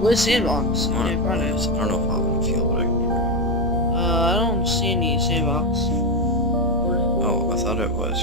What sandbox? I Yeah, probably. don't know if I'm in the field, but I can be wrong. I don't see any sandbox. Oh, I thought it was.